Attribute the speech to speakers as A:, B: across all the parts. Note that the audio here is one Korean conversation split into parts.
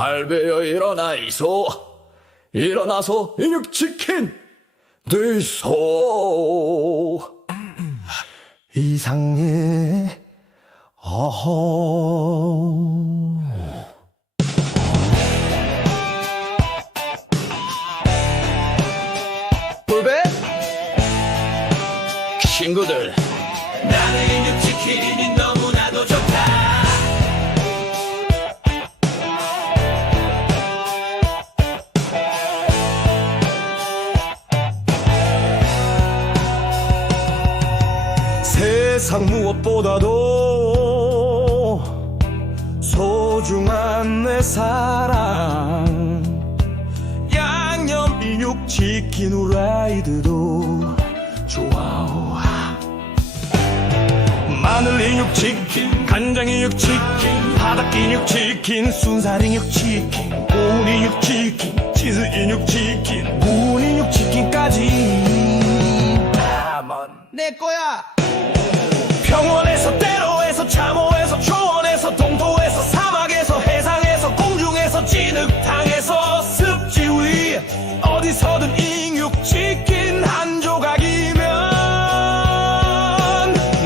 A: 할배여 일어나이소. 일어나서 인육치킨 드소.
B: 이상해. 어허.
A: 불배? 친구들,
C: 나는 인육치킨이
B: 세상 무엇보다도 소중한 내 사랑. 양념 인육 치킨 후라이드도 좋아 마늘 인육 치킨 간장 인육 치킨 바닥 인육 치킨 순살 인육 치킨 온 인육 치킨 치즈 인육 치킨 무 인육 치킨까지.
C: 내 거야
B: 평원에서 때로에서 참호에서 초원에서 동토에서 사막에서 해상에서 공중에서 진흙탕에서 습지 위 어디서든 인육치킨 한 조각이면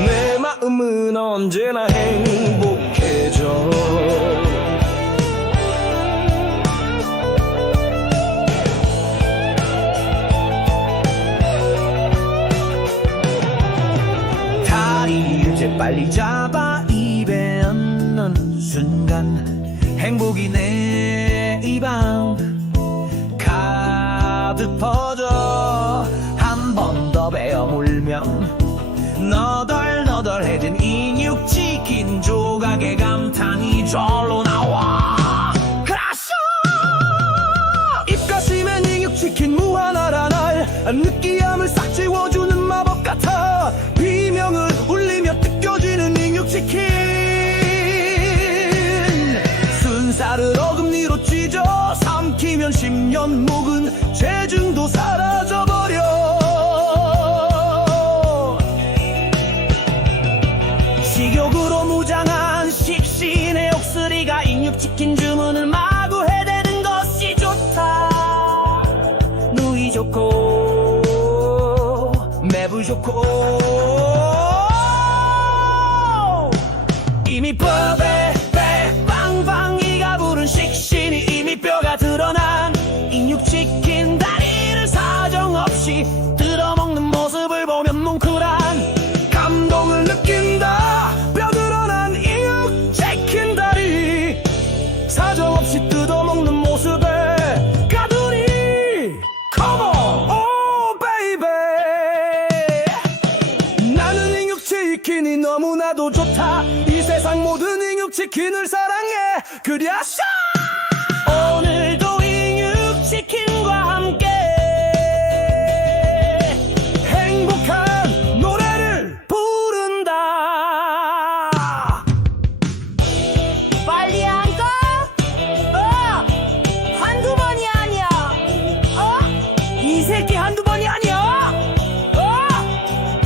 B: 내 마음은 언제나 행복해 빨리 잡아 입에 얹는 순간 행복이 내 입안 가득 퍼져. 한 번 더 베어 물면 너덜너덜해진 인육 치킨 조각의 감탄이 절로 나와. 크라쇼! 입가심엔 인육 치킨 무한하라 날 느끼함을 싹 지워주는 마법 같아. 비명을 울리며 삼키면 10년 묵은 체중도 사라져버려. 식욕으로 무장한 식신의 옥스리가 인육치킨 주문을 마구 해대는 것이 좋다. 누이 좋고 매부 좋고 없이 뜯어먹는 모습에 가두리. On. Oh baby. 나는 인육치킨이 너무나도 좋다. 이 세상 모든 인육치킨을 사랑해. 그랴 샤 오늘도 인육치킨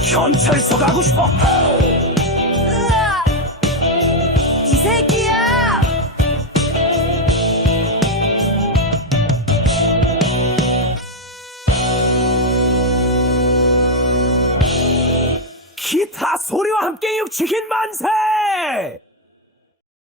B: 경찰서 가고 싶어
D: 으아! 이 새끼야!
B: 기타 소리와 함께 인육치킨 만세